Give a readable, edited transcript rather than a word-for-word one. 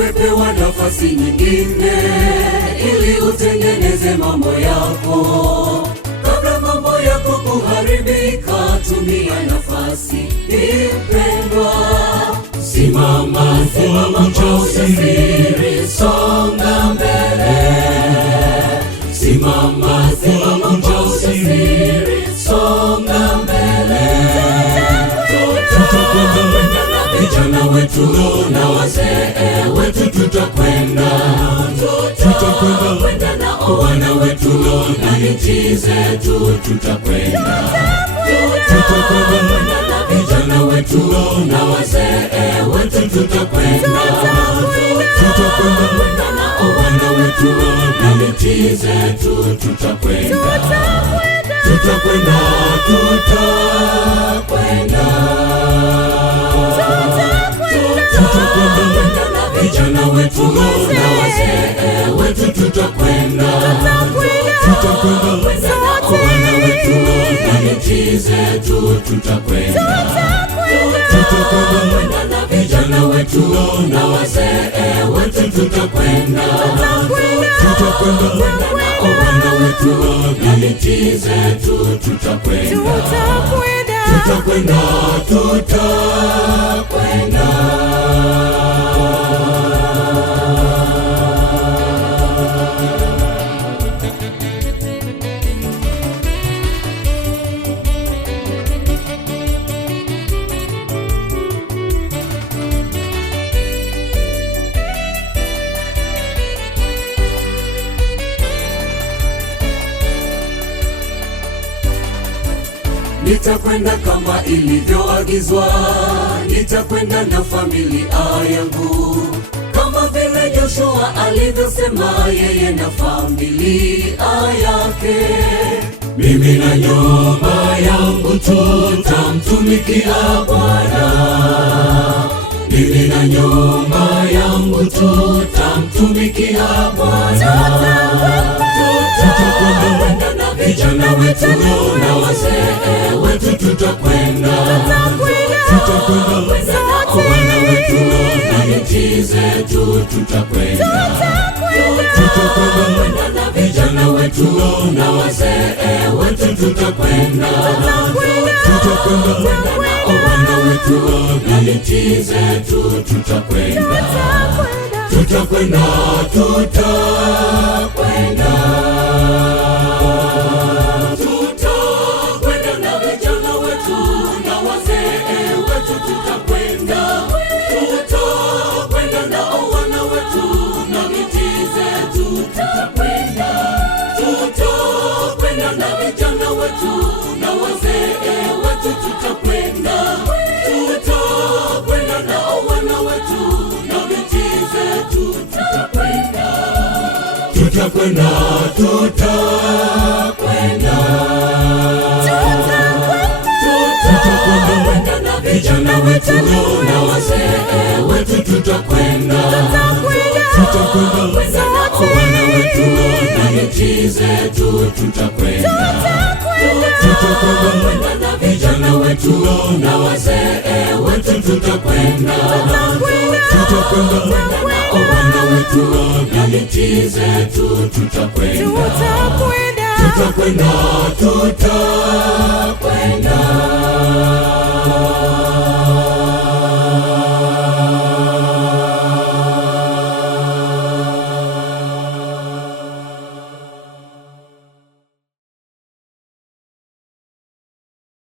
umepewa nafasi nyingine ili utengeneze mambo yako. Kabla mambo yako kuharibika, tumia nafasi hii mpendwa. Simama kwa ujasiri, songa mbele. Simama kwa ujasiri, songa mbele. Tutakwenda na vijana wetu na wazee wetu, tutakwenda na wana wetu na nchi zetu, tutakwenda na vijana wetu na wazee wetu, tutakwenda na wana wetu na nchi zetu, tutakwenda na vijana wetu na wazee wetu, tutakwenda na wana wetu na nchi zetu, tutakwenda na vijana wetu na wazee wetu, tutakwenda na wana wetu na nchi zetu, tutakwenda. Nitakwenda kama ilivyoagizwa, nitakwenda na familia yangu, kama vile Joshua alivyosema yeye na familia yake. Mimi na nyumba yangu tutamtumikia Bwana. Mimi na nyumba yangu tutamtumikia Bwana. Tutakwenda na vijana wetu na wazee wetu, tutakwenda na wana wetu na nchi zetu, tutakwenda na vijana wetu na wazee wetu, tutakwenda na wana wetu na nchi zetu, tutakwenda na vijana wetu na wazee wetu, tutakwenda na wana wetu na nchi zetu, tutakwenda na vijana wetu na wazee wetu, tutakwenda na wana wetu na nchi zetu, tutakwenda na vijana wetu na wazee wetu, tutakwenda na wana wetu na nchi zetu, tutakwenda na vijana wetu na wazee wetu, tutakwenda na wana wetu na nchi zetu, tutakwenda.